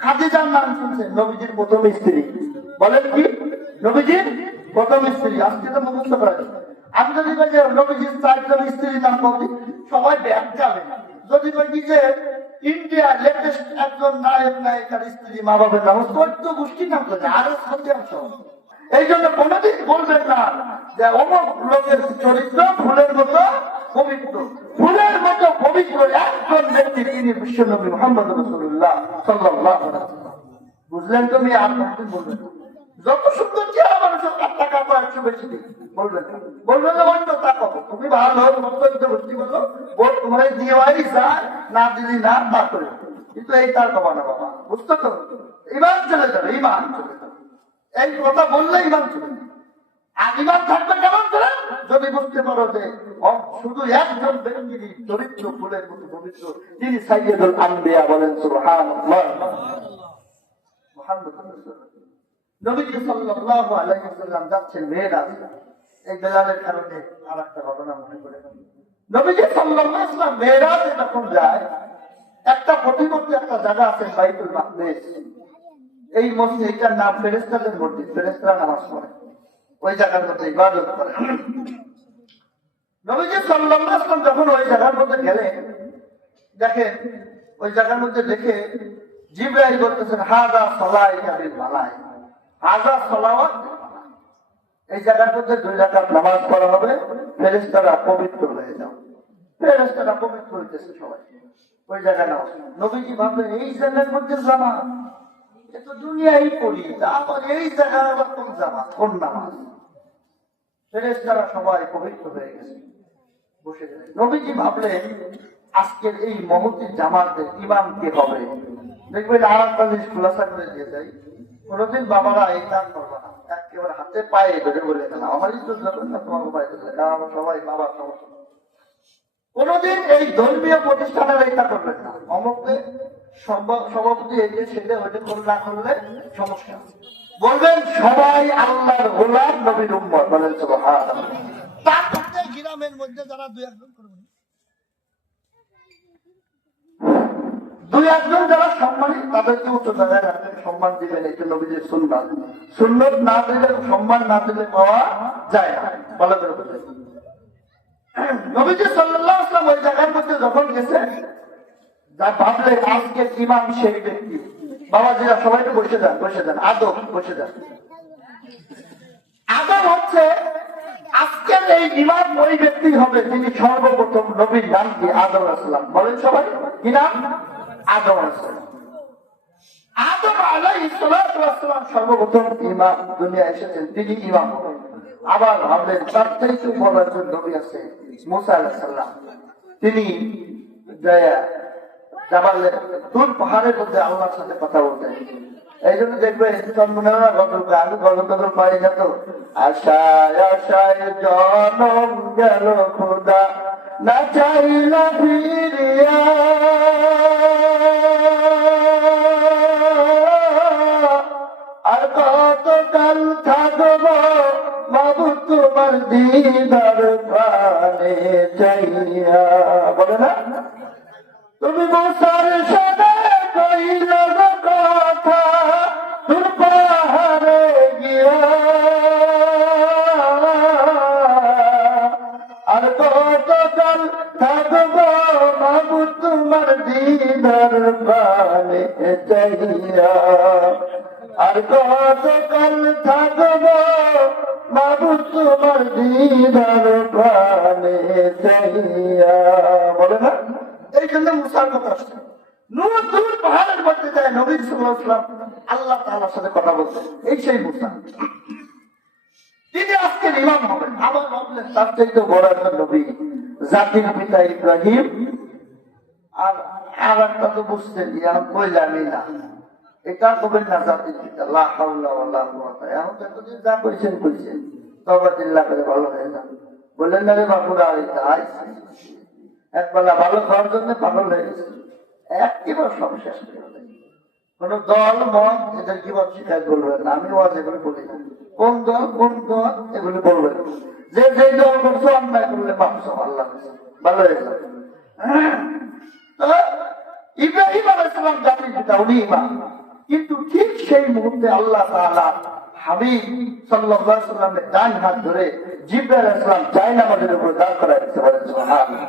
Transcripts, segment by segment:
খাদিজার নাম শুনছেন, নবীজির প্রথম স্ত্রী। বলেন কি? নবীজির প্রথম স্ত্রী। আজকে তো মুখস্থ করা যায়। আমি যদি বলি যে নবীজির 4 জন স্ত্রীর নাম বলি, সবাই ব্যাগ যাবে। যদি বলি যে ইন্ডিয়া লেটেস্ট একজন নায়ক নায়িকার স্ত্রী মা বাবার নাম 14 গোষ্ঠীর নাম করে, আরো 700। এই জন্য কোনদিন বলবেন না যে অমুক লোকের চরিত্র ফুলের মতো পবিত্র। ফুলের মতো পবিত্র একজন ব্যক্তি, তিনি বিশ্বনবী মুহাম্মদ রাসূলুল্লাহ সাল্লাল্লাহু আলাইহি ওয়াসাল্লাম। বুঝলেন? তুমি আর কোনদিন বলবেন না। যত সুন্দর চেহারা মানুষের টাকা পায় একটু বেশি দিন বলবেন না। বলবেন না অন্য তা পাবো, তুমি ভালো ভর্তি বলো, তোমার দিওয়াই যায় না, দিলি না তা করে, কিন্তু এই তার পাবা না বাবা। বুঝতো তো? ইমান চলে যাবে, ইমান চলে যাবে। এই কথা বললে ইমান চলে যাবে। আর ইমান থাকবে কেমন করে? যদি বুঝতে পারো যে শুধু একজন ব্যক্তির চরিত্র ফুলের মতো পবিত্র, তিনি সাইয়্যিদুল আম্বিয়া। বলেন সুবহানাল্লাহ। নবীজি সাল্লাল্লাহু আলাইহি ওয়াসাল্লাম যাচ্ছেন মেরাজ। এই বেলালের কারণে আরেকটা ঘটনা মনে পড়ে গেল। নবীজি সাল্লাল্লাহু আলাইহি ওয়াসাল্লাম মেরাজে যখন যায়, একটা প্রতিমূর্তি, একটা জায়গা আছে বাইতুল মাকদিস। এই মসজিদ, এটার নাম ফেরেশতাদের মসজিদ, ফেরেশতারা নামাজ পড়ে ওই জায়গার মধ্যে, ইবাদত করে। নবীজি সাল্লাল্লাহু আলাইহি ওয়াসাল্লাম যখন ওই জায়গার মধ্যে গেলেন, দেখেন ওই জায়গার মধ্যে দেখে জিবরাইল বলতেছেন, হাযা সালাইকা বিল মালাইকা, হাযা সালাওয়াত। এই জায়গার মধ্যে 2 রাকাত নামাজ পড়া হবে, ফেরেশতারা পবিত্র হয়ে যাও। ফেরেশতারা পবিত্র হইতেছে সবাই ওই জায়গায় নামাজ। নবীজি ভাবলেন, এই জায়গার মধ্যে জামাত, এ তো দুনিয়ায় পড়ি, আবার এই জায়গায় আবার কোন জামাত, কোন নামাজ? ফেরেশতারা সবাই পবিত্র হয়ে গেছে, বসে গেলেন। নবীজি ভাবলেন, আজকের এই মহতির জামাতে ইমাম কে হবে? দেখবেন আর একটা জিনিস খুলাসা করে দিয়ে যাই, কোনদিন বাবারা এই কাজ করবে না, একেবারে হাতে পায়ে ধরে বলে না আমার ইজ্জত যাবেন না, তোমার পায়ে ধরে না, আমার সবাই বাবার সমস্যা। কোনদিন এই ধর্মীয় প্রতিষ্ঠানের এটা করবেন না, অমুকে সভাপতি এই যে সেটা ওইটা করে না করলে সমস্যা। বলবেন সবাই আল্লাহর গোলাম, নবীর উম্মত। বলেন সুবহানাল্লাহ। তার মধ্যে গ্রামের মধ্যে যারা 2-1 করবেন, 2-1 যারা সম্মানী, তাদেরকে উচ্চ জায়গায় রাখবেন, সম্মান দিবেন। এটা নবীজির সুন্নাত। সুন্নাত না দিলে, সম্মান না দিলে পাওয়া যায় না। ভালো করে বুঝলেন? নবীজি সাল্লাল্লাহু আলাইহি ওয়াসাল্লাম ওই জায়গার মধ্যে যখন গেছে, যা ভাবলেন আজকে ইমাম সেই ব্যক্তি। বাবাজিরা সবাই তো বসে যান, বসে যান, আদব, বসে যান। আদব হচ্ছে আজকের এই ইমাম ওই ব্যক্তি হবে যিনি সর্বপ্রথম, নবীর নাম কি? আদম আলাইহিস সালাম। বলেন সবাই, কি নাম? আদম আলাইহিস সালাম। আদম আলাইহিস সালাম সর্বপ্রথম ইমাম দুনিয়ায় এসেছেন, তিনি ইমাম। আবার ভাবলেন তার চাইতে বড় একজন নবী আছে, মুসা আলাইহিস সালাম। তিনি তুর পাহাড়ের মধ্যে আল্লাহর সাথে কথা বলতেন। এই জন্য দেখবেন চন্দ্রমেলা আমি গল্প পাই না তো, আশায় আশায় জনম গেল খোদা না চাইলা ফিরিয়া, আর কতকাল থাকব মাবুদ তোমার দিদার প্রাণে চাইয়া। বলে না, তুমি মুসার সাথে কইল কথা তুর পাহাড়ে গিয়া, আর কতকাল থাকব মাবুদ তোমার দিদার প্রাণে চাইয়া, আর কতকাল থাকব মাবুদ তোমার দিদার প্রাণে চাইয়া। বলে না, এই জন্য মুসার কথা আসছে। নূর পাহাড়ের মধ্যে যায় নবী সাল্লাল্লাহু আলাইহি ওয়াসাল্লাম আল্লাহ তাআলার সাথে কথা বলতেন। এই সেই মুসা, তিনি আজকের ইমাম হবেন। আবার ভাবলেন তার চাইতে বড় একজন নবী, জাতির পিতা ইব্রাহিম। আর একটা তো বুঝতেন, কইলামই না, এটা বলবেন না জাতির পিতা, লা হাওলা ওয়ালা কুওয়াতা। এখন যতদিন যা কইছেন কইছেন, তওবাতিল্লাহ করে ভালো হয়ে যান। বললেন না রে বাপুরা, একবেলা ভালো খাওয়ার জন্য পাগল হয়ে গেছে, একবার সব শেষ করে দেয়। কোন দল মত এদের কি বল শিখায় বলবেন না, আমি ওয়াজ এগুলো বলি না। কোন দল কোন দল এগুলো বলবেন, যে যে দল করছো অন্যায় করলে ভাবছো আল্লাহ ভালো হয়ে যাবে। ইব্রাহিম আলাইহিস সালাম জাতির পিতা, উনি ইমাম। কিন্তু ঠিক সেই মুহূর্তে আল্লাহ তাআলা হাবিব সাল্লাল্লাহু আলাইহি ওয়াসাল্লামের ডান হাত ধরে জিবরাইল আলাইহিস সালাম জায়নামাজের উপর দাঁড় করায় দিতে বলেন সুবহানাল্লাহ।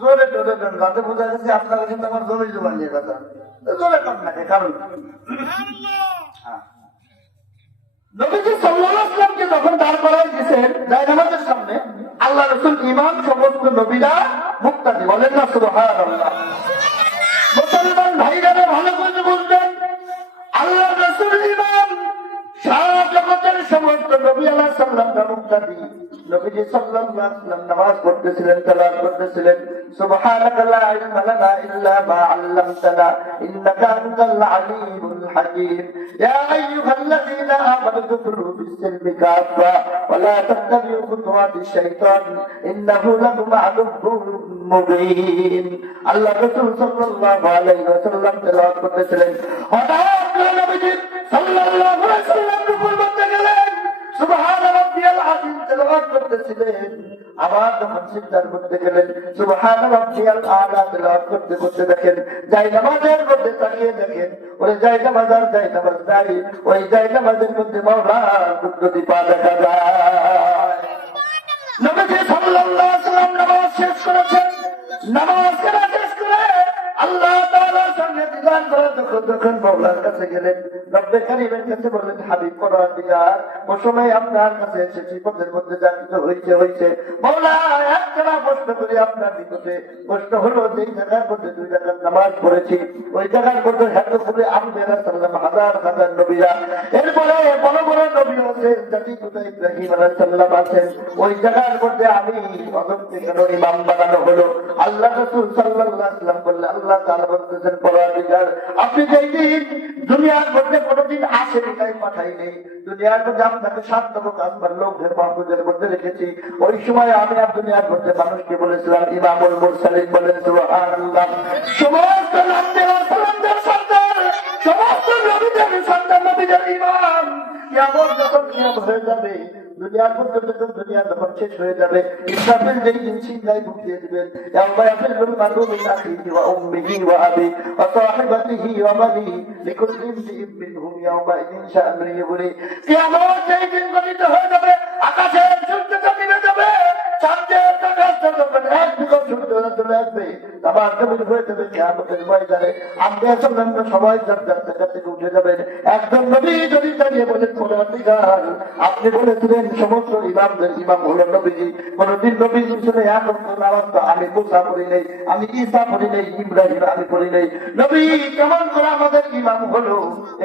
জোরে জোরে যাতে বোঝা গেছে আপনার কাছে আমার জমি জমা নিয়ে কথা জোরে কম লাগে কারণ নবীজি সাল্লাল্লাহু আলাইহি ওয়াসাল্লামকে যখন দাঁড় করায় দিয়েছেন জায়নামাজের সামনে আল্লাহ রাসূল ইমাম সমস্ত নবীরা মুক্তাদি বলেন না সুবহানাল্লাহ। মুসলমান ভাইরা ভালো করে বুঝবেন আল্লাহ রাসূল ইমাম সারা জগতের সমস্ত নবী আলাইহিস সালামরা মুক্তাদি। নবীজি সাল্লাল্লাহু আলাইহি ওয়াসাল্লাম নামাজ পড়তেছিলেন তেলাওয়াত করতেছিলেন সুবহানাকা লা ইলমা লানা ইল্লা মা 'আল্লামতানা ইন্নাকা আনতাল আলিমুল হাকীম ইয়া আইয়ুহাল্লাযীনা আমানু দুখুলু ফিস-সিলমি কাফা ওয়া লা তাত্তাবিউ খুতুওয়াতিশ শাইতান ইন্নাহু লাকুম আদুব্বুম মুবিন। আল্লাহ রাসূল সাল্লাল্লাহু আলাইহি ওয়াসাল্লাম তেলাওয়াত করতেছিলেন হঠাৎ করে নবীজি সাল্লাল্লাহু আলাইহি ওয়াসাল্লাম রুকুর মধ্যে গেলেন সুবহান রাব্বিয়াল আযীম তেলাওয়াত করতেছিলেন। আবার যখন সিজদার মধ্যে গেলেন সুবহান রাব্বিয়াল আ'লা তেলাওয়াত করতে করতে দেখেন জায়নামাজের মধ্যে তাকিয়ে দেখেন ওই জায়নামাজ নাই ওই জায়নামাজের মধ্যে মাওলার কুদরতি পা দেখা যায়। নবী সাল্লাল্লাহু আলাইহি ওয়াসাল্লাম নামাজ শেষ করেছেন। নামাজ শেষ করে আল্লাহ তাআলার সঙ্গে দিদার করে যখন মাওলার কাছে গেলেন রব্বে কারীমের কাছে বললেন হাবিব পরওয়ারদিগার ও সময় আপনার কাছে এসেছি পথের মধ্যে যা কিছু হয়েছে মাওলা একটা প্রশ্ন করি আপনার নিকটে। প্রশ্ন হলো যেই জায়গার মধ্যে 2 রাকাত নামাজ পড়েছি ওই জায়গার মধ্যে এত করে আম্বিয়া সাল্লাম হাজার হাজার নবীরা এরপরে বড় বড় নবী আছে জাতি পিতা ইব্রাহিম আলাইহিস সালাম আছেন ওই জায়গার মধ্যে আমি অজমকে কেন ইমাম বানানো হলো? আল্লাহ রাসূল সাল্লাল্লাহু আলাইহি ওয়াসাল্লাম বললেন আল্লাহ তাআলা বলতেছেন পরওয়ারদিগার আপনি যেই দিন দুনিয়ার মধ্যে কোনোদিন আসেনি তাই পাঠাই নেই দুনিয়ার মধ্যে আপনাকে 7 লক্ষ আসবার লোক মাহফুজের মধ্যে রেখেছি ওই সময় আমি আর দুনিয়ার মধ্যে মানুষকে বলেছিলাম ইমামুল মুরসালিন বলেন সুবহানাল্লাহ। সমস্ত নবীদের সালামদের সরদার সমস্ত নবীদের সরদার নবীদের ইমাম কিয়ামত যখন কিয়ামত হয়ে যাবে দুনিয়ার মধ্যে দুনিয়া যখন শেষ হয়ে যাবে ইসরাফিল যেই দিন সিংহায় ঢুকিয়ে দিবেন ইয়াউমা ইয়াফিরুল মারউ মিন আখিহি ওয়া উম্মিহি ওয়া আবি ওয়া সাহিবাতিহি ওয়া বানি লিকুল্লি ইমরিইন মিনহুম ইয়াউমা ইযিন শাআনুন ইউগনি। কিয়ামত যেই দিন গঠিত হয়ে যাবে আকাশের সূর্য নেমে যাবে চাঁদের আকাশটা যখন একদিকে সূর্য চলে আসবে আবার জমিন হয়ে যাবে কিয়ামতের ময়দানে আম্বিয়া সাল্লাল্লাহু সবাই জান্নাত থেকে উঠে যাবেন। একজন নবী যদি দাঁড়িয়ে বলেন পরওয়ারদিগার আপনি বলেছিলেন সমস্ত ইমামদের ইমাম হলো নবীজি কোনদিন নবীজি শুনে এখন নামাজ তো আমি মুসা পড়ি নেই আমি ঈসা পড়ি নেই ইব্রাহিম আমি পড়ি নেই নবী কেমন করে আমাদের ইমাম হলো?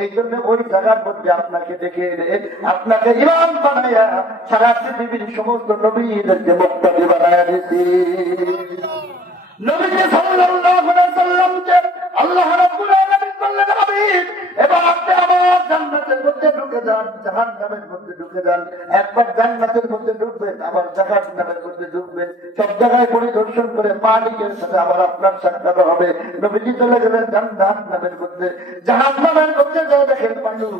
এই জন্য ওই জায়গার মধ্যে আপনাকে ডেকে এনে আপনাকে ইমাম বানায়া সারা পৃথিবীর সমস্ত নবীদেরকে মুক্তাদি বানায়া দিয়েছি। নবীজি সাল্লাল্লাহু আলাইহি ওয়াসাল্লামকে আল্লাহ রাব্বুল আলামিন বললেন হাবিব এবার আপনি আমার জান্নাতের মধ্যে ঢুকে যান জাহান্নামের মধ্যে ঢুকে যান। একবার জান্নাতের মধ্যে ঢুকবেন আবার জাহান্নামের মধ্যে ঢুকবেন সব জায়গায় পরিদর্শন করে মালিকের সাথে আবার আপনার সাক্ষাৎ হবে। নবীজি চলে গেলেন জাহান্নামের মধ্যে জাহান্নামের মধ্যে যা দেখেন মানুষ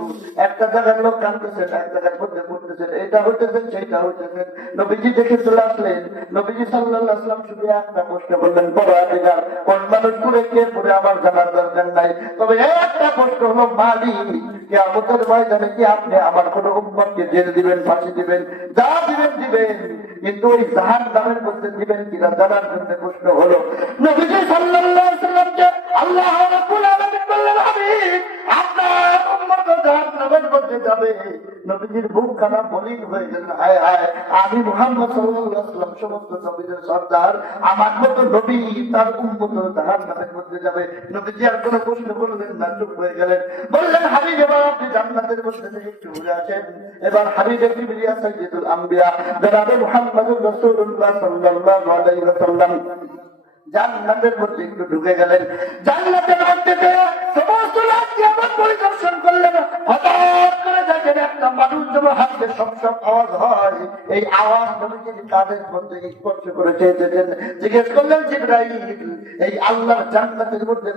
একটা জায়গার লোক কাঁদতেছেন এক জায়গার মধ্যে পড়তেছেন এটা হইতেছেন সেইটা হইতেছেন। নবীজি দেখে চলে আসলেন নবীজি সাল্লাল্লাহু আলাইহি ওয়াসাল্লাম শুধু একটা প্রশ্ন করলেন পরওয়ারদিগার কোন মানুষ পুরে কে পুরে আমার জানার দরকার নাই তবে একটা প্রশ্ন হলো মালিক কিয়ামতের ময়দানে কি আপনি আমার কোন উম্মতকে জেলে দিবেন ফাঁসি দিবেন যা দিবেন দিবেন কিন্তু ওই জাহান্নামের মধ্যে দিবেন কিনা জানার জন্য প্রশ্ন হলো। নবীজি সাল্লাল্লাহু আলাইহি ওয়াসাল্লামকে আল্লাহ রাব্বুল আলামিন বললেন হাবিব আপনার উম্মত জাহান্নামের মধ্যে যাবে। নবীজির বুক খানা মলিন হয়ে গেল হায় হায় আমি মুহাম্মদ সাল্লাল্লাহু আলাইহি ওয়াসাল্লাম সমস্ত নবীদের সর্দার আমার মতো নবী তার উম্মত জাহান্নামের মধ্যে যাবে। নবীজি আর কোনো প্রশ্ন করলেন না চুপ হয়ে গেলেন বললেন হাবিব এবার আপনি জান্নাতের মধ্যে থেকে একটু ঘুরে আসেন। এবার হাবিবের কিবরিয়া সাইয়্যিদুল আম্বিয়া জনাবে মুহাম্মদুর রাসূলুল্লাহ সাল্লাল্লাহু আলাইহি ওয়াসাল্লাম জান্নাতের মধ্যে একটু ঢুকে গেলেন। জান্নাতের মধ্যে সমস্ত লোক কিয়ামত পরিদর্শন করলেন হঠাৎ করে দেখেন একটা মানুষ যখন হাতে সব আওয়াজ হয় এই আওয়াজ নবীজির কাঁধের মধ্যে স্পর্শ করে চেয়েছেন জিজ্ঞেস করলেন জিবরাইল এই আল্লাহর জান্নাতের মধ্যে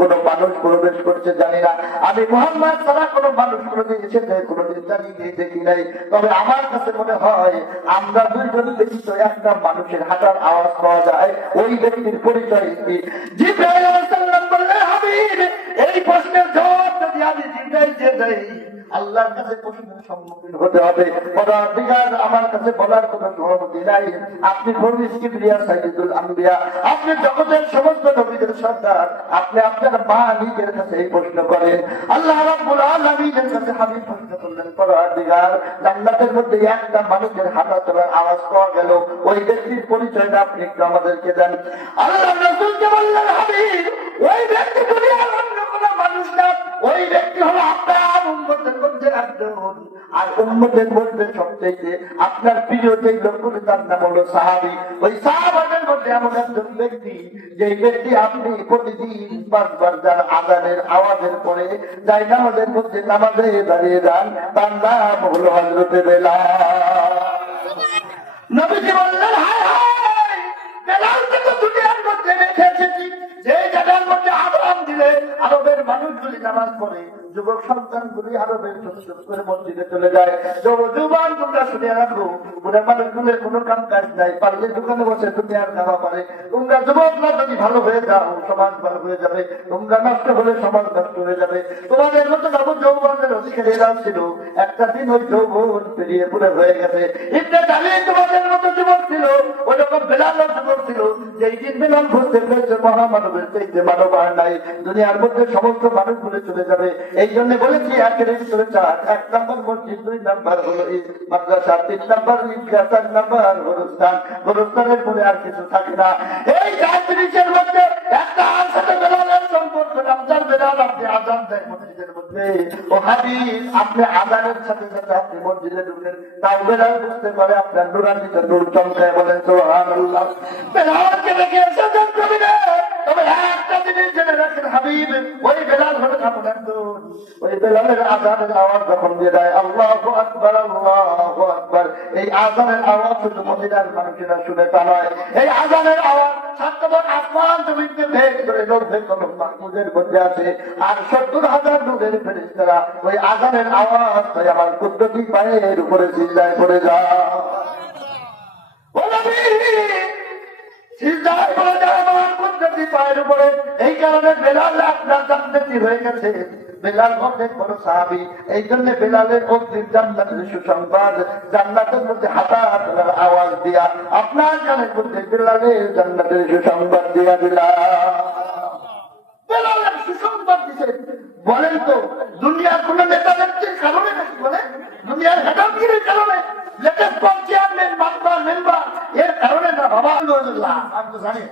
কোনো মানুষ প্রবেশ করছে জানি না আমি মুহাম্মদ ছাড়া কোনো মানুষ কোনোদিন এসেছে কোনোদিন জানি দেখি নাই তবে আমার কাছে মনে হয় আমরা দুইজন ব্যতীত একটা মানুষের হাঁটার আওয়াজ পাওয়া যায় ওই ব্যক্তির পরিচয় কি? জিবরাইল আলাইহিস সালাম বললেন হাবিব এই প্রশ্নের জবাব যদি আমি অনুযায়ী আল্লাহর কাছে প্রশ্নের সম্মুখীন হতে হবে। পরবর্তীকার আমার কাছে বলার কোনো অনুমতি নাই। আপনি ফরিস কিবরিয়া সাইয়্যিদুল আম্বিয়া, আপনি জগতের সমস্ত নবীদের সর্দার, আপনি আপনার মা নিজের কাছে এই প্রশ্ন করেন। আল্লাহ রাব্বুল আলামিনের কাছে হাবিব প্রশ্ন করলেন, পরবর্তীকার জান্নাতের মধ্যে একটা মানুষের হাঁটা চলার আওয়াজ পাওয়া গেল, ওই ব্যক্তির পরিচয়টা আপনি একটু আমাদেরকে দেন। আল্লাহ রাসূলকে বললেন, হাবিব ওই ব্যক্তি দুনিয়ার অন্য কোনো মানুষ না, ওই ব্যক্তি হলো আপনার উম্মতের মধ্যে একজন। আর উম্মতের মধ্যে সবচেয়ে আপনার প্রিয় যে লোকগুলো, তার নাম হলো সাহাবী। ওই সাহাবাদের মধ্যে এমন একজন ব্যক্তি, যে ব্যক্তি আপনি প্রতিদিন 5 বার যার আযানের আওয়াজের পরে যাই নামাজের মধ্যে নামাজে দাঁড়িয়ে যান, তার নাম হলো হযরত বেলাল। নবীজি বললেন, হায় হায়, বেলালকে তো দুনিয়ার মধ্যে রেখে এসেছি, যে জায়গার মধ্যে আযান দিলে আরবের মানুষগুলি নামাজ পড়ে, যুবক সন্তানগুলি আরবের ছোট ছোট করে মসজিদে চলে যায়। যুবক তোমরা শুনে রাখো, বুড়া মানুষগুলোর কোনো কাম কাজ নাই, পারলে দোকানে বসে দুনিয়ার খাওয়া পারে। তোমরা যুবকরা যদি ভালো হয়ে যাও, সমাজ ভালো হয়ে যাবে। তোমরা নষ্ট হলে সমাজ নষ্ট হয়ে যাবে। তোমাদের মতো নবম যৌবনের অধিকারীরা ছিল, একটা দিন ওই যৌবন পেরিয়ে পুরো হয়ে গেছে। ইবনে তামিম তোমাদের মতো যুবক ছিল, ওই রকম বেলালও যুবক ছিল। যেই দিন বেলাল বুঝতে পেরেছে মহামানবের চাইতে মানব আর নাই, দুনিয়ার মধ্যে সমস্ত মানুষগুলো চলে যাবে। এই জন্য বলেছি, একের ভিতরে 4, 1 নম্বর মসজিদ, 2 নম্বর হলো মাদ্রাসা, 3 নম্বর ঈদগাহ, 4 নম্বর গোরস্থান। গোরস্থানের পরে আর কিছু থাকে না। এই 4 জিনিসের মধ্যে একটা আর সাথে বেলালের সম্পর্ক। রমজান বেলাল আপনি আযান দেন মসজিদের মধ্যে, ও হাবিব আপনি আযানের সাথে সাথে আপনি মসজিদে ঢুকেন, তাও বেলাল বুঝতে পারে আপনার নুরানিতে নূর চমকায়, বলেন সুবহানাল্লাহ। বেলালকে দেখে সাজান করবে। তবে একটা জিনিস জেনে রাখেন হাবিব, ওই বেলাল হলো এমন একজন, ওই বেলালের আযানের আওয়াজ যখন দিয়ে দেয়, আল্লাহু আকবার, আল্লাহু আকবার, এই আযানের আওয়াজ শুধু মদিনার মানুষেরা শুনে তা নয়, এই আযানের আওয়াজ সাতবার আসমান জমিনকে ভেদ করে লড়বে কলম মাহফুজের মধ্যে আছে। আর 70,000 নূরের ফেরেশতারা ওই আযানের আওয়াজ তাই আমার কুদরতি পায়ের উপরে সিজদায় পড়ে যায়। ও নবী, সিজদায় পড়ে যায় আমার কুদরতি পায়ের উপরে। এই কারণে বেলাল আপনার জান্নাতি হয়ে গেছে। বেলাল অনেক বড় সাহাবী, এই জন্য বেলালের অগ্রিম জান্নাতের সুসংবাদ, জান্নাতের মধ্যে হাঁটা চলার আওয়াজ দিয়া আপনার কানের মধ্যে বেলালের জান্নাতের সুসংবাদ দিয়া বেলালের সুসংবাদ দিছে। বলেন তো, দুনিয়ার কোন নেতা নেত্রীর কারণে নাকি? বলে দুনিয়ার হেডামগিরির কারণে, লেটেস্ট চেয়ারম্যান বাবা মেম্বার এর কারণে না বাবা। আমি তো জানি।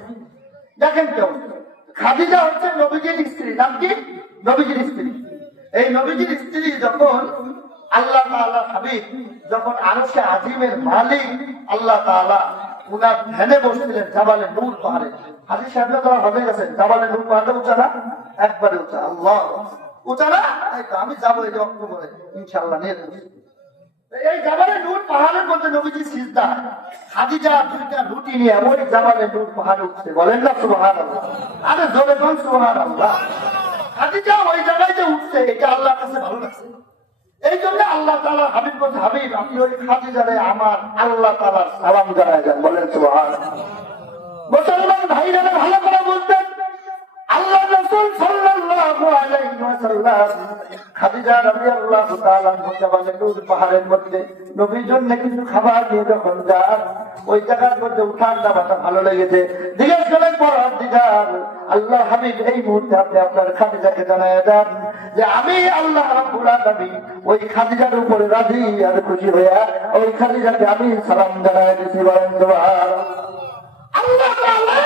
দেখেন কেউ, খাদিজা হচ্ছে নবীজির স্ত্রী, নাম কি? নবীজির স্ত্রী। এই নবীজির স্ত্রী যখন আল্লাহ তাআলা হাবিব যখন আরশে আজিমের মালিক আল্লাহ তাআলা উনার ধ্যানে বসছিলেন জাবালে নূর পাহাড়ে। হাজির সাহেব তারা হয়ে গেছেন, জাবালে নূর পাহাড়টা উঁচা না? একবারে উঁচা। আল্লাহ, উঁচা না? আমি যাবো এই অক্টোবরে ইনশাআল্লাহ নিয়ে। এই জাবালে নূর পাহাড়ের মধ্যে নবীজি সিজদা, খাদিজা 2টা রুটি নিয়ে ওই জাবালে নূর পাহাড়ে উঠছে। বলেন না সুবহানাল্লাহ? আরে জোরে বল সুবহানাল্লাহ। খাদিজা ওই জায়গায় যে উঠছে, এটা আল্লাহর কাছে ভালো লাগছে। এই জন্য আল্লাহ তাআলা হাবিব বলছে, হাবিব আপনি ওই খাদিজারে আমার আল্লাহ তাআলার সালাম জানায় দেন। বলেন সুবহানাল্লাহ। মুসলমান ভাইরা ভালো করে বুঝতেন, আল্লাহ রাসূল সাল্লাল্লাহু আলাইহি ওয়াসাল্লাম খাদিজা রাদিয়াল্লাহু তাআলা জাবালে নূর পাহাড়ের মধ্যে নবীর জন্য কিছু খাবার নিয়ে যখন যান, ওই জায়গার মধ্যে উঠার নামাটা ভালো লেগেছে। জিজ্ঞেস করেন পরওয়ারদিগার আল্লাহ হাবিব, এই মুহূর্তে আপনি আপনার খাদিজাকে জানায় দেন যে আমি আল্লাহ রাব্বুল আলামিন ওই খাদিজার উপরে রাজি আর খুশি হইয়া ওই খাদিজাকে আমি সালাম জানায় দিছি। বলেন সুবহানাল্লাহ। আল্লাহ তাআলা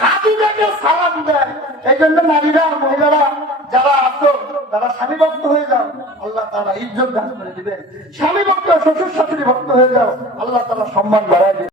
খাদিজাকে সালাম দেয়। এই জন্য নারীরা মহিলারা যারা আছো তারা স্বামী ভক্ত হয়ে যাও, আল্লাহ তাআলা ইজ্জত দান করে দিবেন। স্বামী ভক্ত, শ্বশুর শাশুড়ি ভক্ত হয়ে যাও, আল্লাহ তাআলা সম্মান বাড়ায় দিবেন।